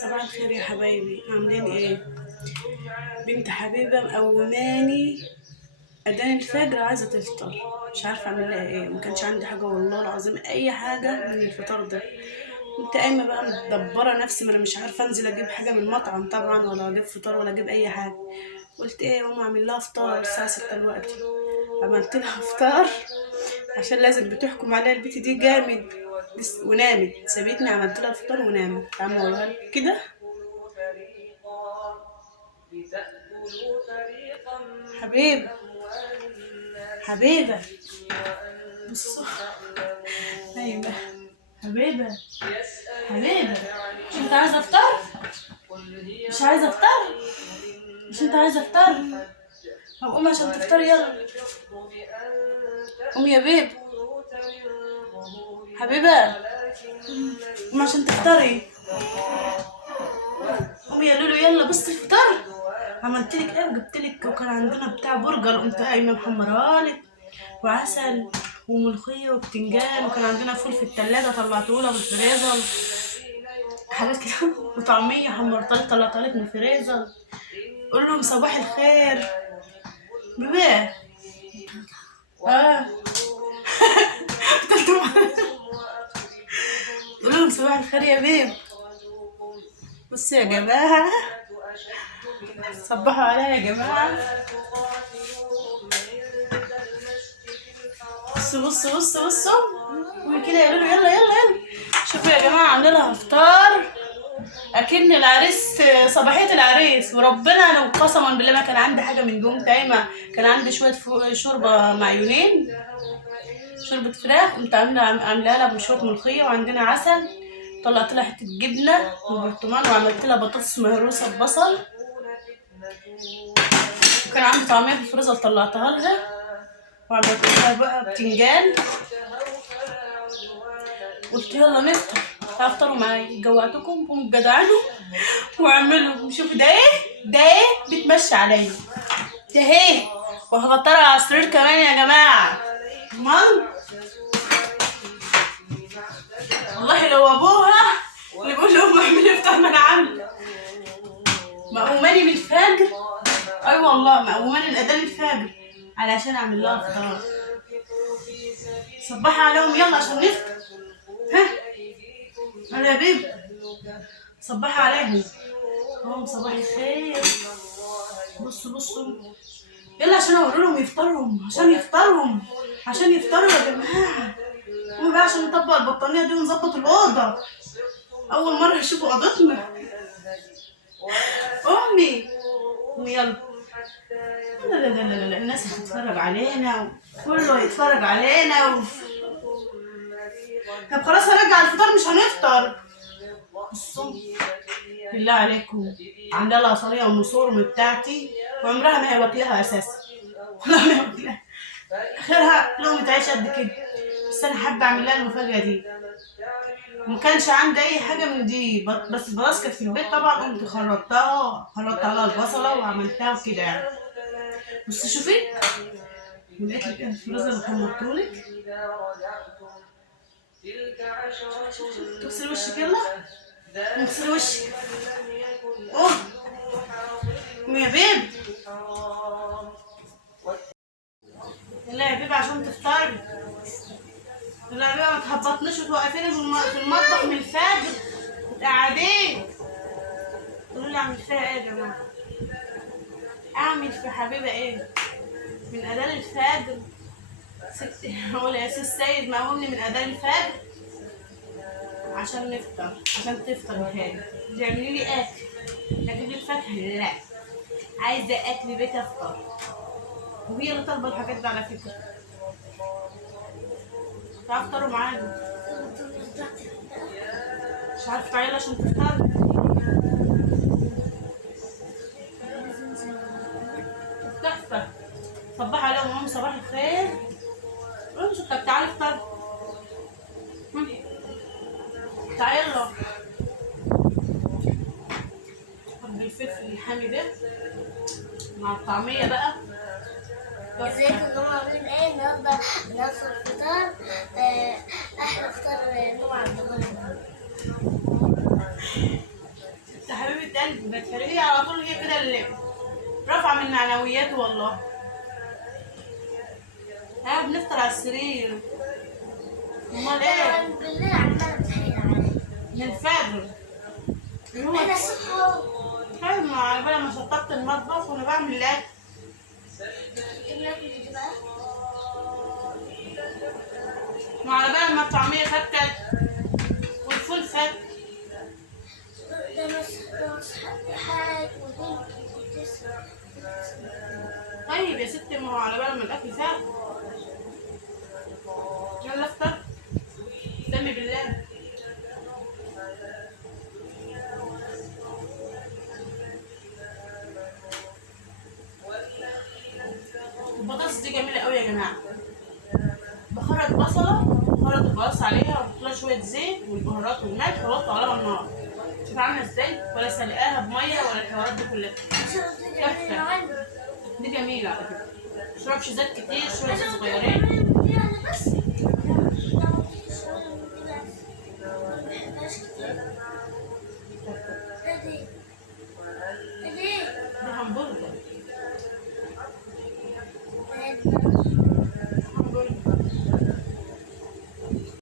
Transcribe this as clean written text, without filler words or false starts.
صباح الخير يا حبايبي، عاملين ايه؟ بنت حبيبه مقوماني اذان الفجر، عايزه تفطر. مش عارفه اعمل لها ايه، ما كانش عندي حاجه والله العظيم، اي حاجه من الفطار ده. كنت قايمه بقى مدبره نفسي، ما انا مش عارفه انزل اجيب حاجه من المطعم طبعا، ولا اجيب فطار ولا اجيب اي حاجه. قلت ايه، اقوم اعمل لها فطار الساعه 6 دلوقتي. عملت لها فطار عشان لازم بتحكم عليا البت دي جامد. ونامت سابتني، عملت لها الفطار ونامت. عم اقولها كده. حبيبة حبيبة بصوا، ايوه حبيبة حبيبة، مش انت عايزة افطر؟ مش عايزة افطر؟ مش انت عايزة افطر؟ طب قومي عشان تفطري، يلا قومي يا بيب. حبيبة قومي عشان تفطري، قومي يا لولو يلا بس الفطار. عملتلك ايه وجبتلك، وكان عندنا بتاع برجر قمت قايمه محمرالك، وعسل وملوخيه وبتنجان، وكان عندنا فول في التلاجة طلعتهولها من الفريزر، حاجات كده وطعميه حمرتها طلعتها لك من الفريزر. قول لهم صباح الخير بيبي. اه قول لهم صباح الخير يا بيب. بصوا يا جماعه، صبحوا عليا يا جماعه. بصوا وكده يا لولو، يلا يلا. شوفوا يا جماعه، عامله لها افطار اكن العريس، صباحيه العريس. وربنا لو قسما بالله ما كان عندي حاجه من دون تايمه، كان عندي شويه شوربه معيونين، شوربه فراخ، قمت عاملاها لها بشويه ملوخيه، وعندنا عسل. طلعت لها حته جبنه وبرطمان، وعملت لها بطاطس مهروسه ببصل، وكان عندي طعميه في الفريزر طلعتها لها، وعملت لها بقى بتنجان. قلت يلا نفطر، افطروا معايا، جوعتكم قوموا جدعانوا واعملوا. شوفوا ده ايه بتمشي عليا، ده ايه وهبطلع على السرير كمان يا جماعه. امال والله لو ابوها اللي بقول لهم اعملي افطار ما انا عامله. مقوماني من الفجر، اي والله مقوماني من اذان الفجر علشان اعمل لها افطار. صبحي عليهم يلا عشان نفطر. ها يا بيبي صبحي عليهم، هم صباح الخير. بصوا يلا عشان اوري لهم يفطروا، عشان يفطروا يا جماعه. قوموا بقى عشان نطبق البطانيه دي ونظبط الاوضه، اول مره يشوفوا اوضتنا. امي يلا. لا الناس هتتفرج علينا، كله هيتفرج علينا طب خلاص هرجع الفطار، مش هنفطر. بصوا بالله عليكم، عامله لها صينيه ام صورم بتاعتي، وعمرها ما هي واكلاها اساسا، والله ما هي واكلاها، اخرها لقمه عيش قد كده. بس انا حابه اعمل لها المفاجاه دي، وما كانش عندي اي حاجه من دي، بس البطاطس كانت في البيت طبعا، قمت خرطت على البصله وعملتها وكده يعني. بس شوفي ولقيت لك الفريزر اللي حمرتهولك. تغسلي وشك يلا، اغسلي وشك. قومي يا بيب، يلا يا بيب عشان تفطري. لا بقى ما تهبطنيش وتوقفيني في المطبخ من الفجر قاعدين. قولوا لي اعمل فيها ايه يا جماعه؟ اعمل في حبيبه ايه؟ من اذان الفجر ست هقول يا سي السيد مقومني من اذان الفجر عشان نفطر، عشان تفطر هاني. تعملي لي اكل، اجيب لك فاكهه؟ لا، عايزه اكل بيت افطر، وهي اللي طالبه الحاجات دي على فكره. تفطروا معانا، مش عارفه تعالي عشان تفطروا. تحفه. صباح عليهم ماما صباح الخير. امشوا، طب تعالي افطر، تعالي يلا. طب الفلفل الحامي ده مع الطعميه بقى. ازيكم يا جماعه، عاملين ايه؟ النهارده هنفطر فطار، احلى فطار نوم عند جوزي. بتهريه على طول، هي كده اللي رافعة من معنوياته والله. ها بنفطر على السرير. امال ايه؟ أنا بالليل عمالة بتحايل عليا. من الفجر. أنا الصبح حلو، ما على بالي ما شطبت المطبخ وانا بعمل الاكل. كمية اللي بقى. ما على بالي ما الطعمية فكت والفول فك. ده أنا حاجة وبنتي وتسمع. طيب يا ستي، ما هو على بالي ما الاكل فات. يلا افطر، سمي بالله. البطاطس دي جميلة قوي يا جماعة. بخرط بصلة، بخرط البصل عليها واحط لها شوية زيت والبهارات والملح واوطي عليها النار. شوف عاملة ازاي، ولا سلقاها بمية ولا الحوارات دي كلها. تحفة. دي جميلة على فكرة. متشربش زيت كتير، شوية زيت صغيرين. بس.